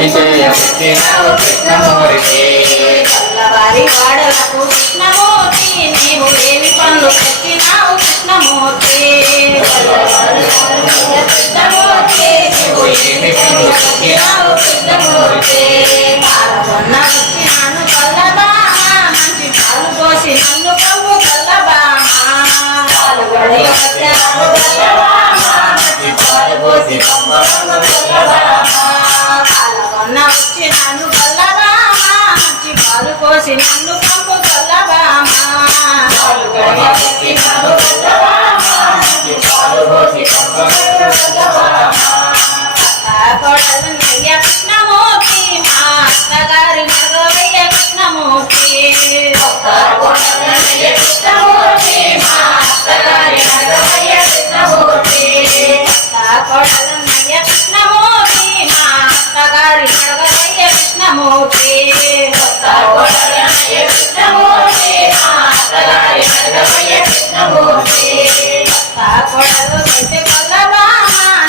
కృష్ణమూర్తి పల్లవారి వాడలకు కృష్ణమూర్తి నీవు ఏమి పనులు పెట్టినావు. నన్ను కంపు చల్లబామా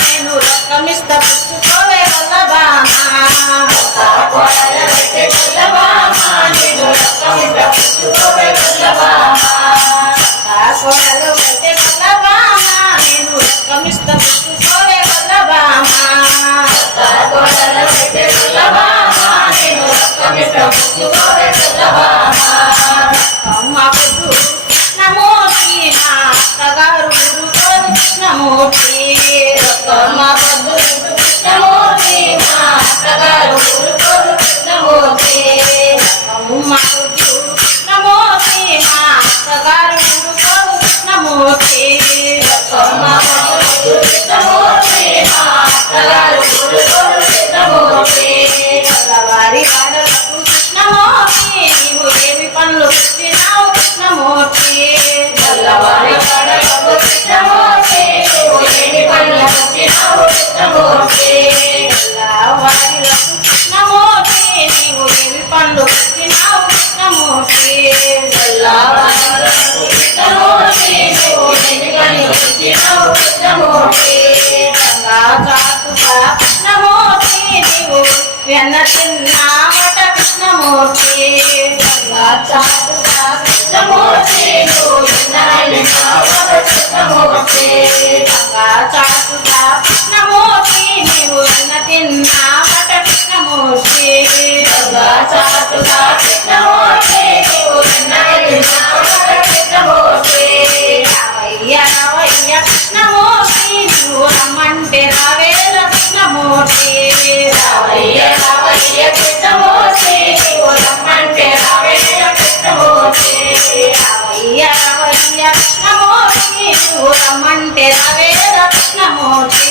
నేను రకమిస్తా పుచ్చు వెనతిన్నామట కృష్ణమూర్తి కృష్ణమూర్తి. Oh.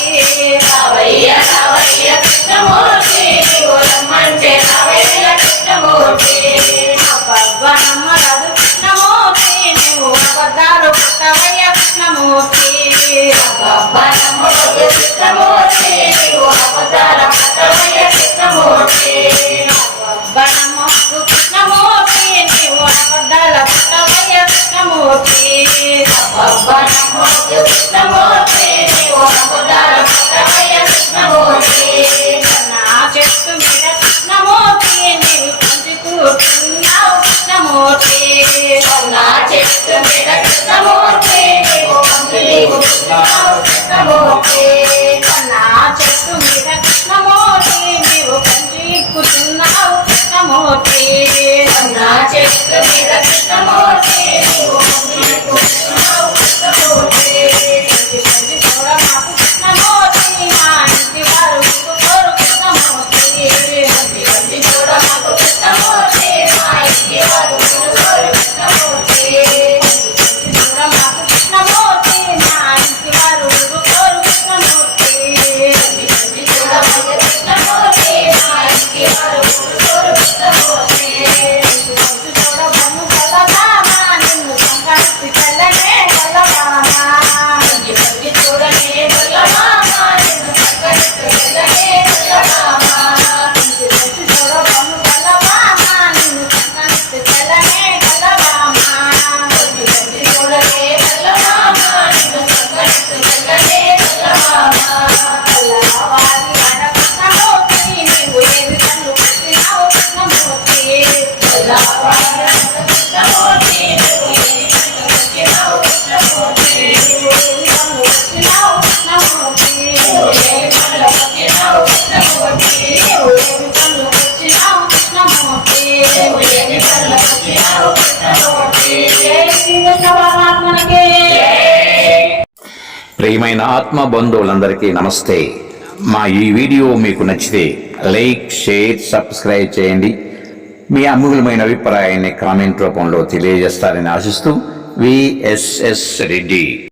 ప్రియమైన ఆత్మ బంధువులందరికీ నమస్తే. మా ఈ వీడియో మీకు నచ్చితే లైక్ షేర్ సబ్స్క్రైబ్ చేయండి. మీ అమూల్యమైన అభిప్రాయాన్ని కామెంట్ రూపంలో తెలియజేస్తారని ఆశిస్తూ విఎస్ఎస్ రెడ్డి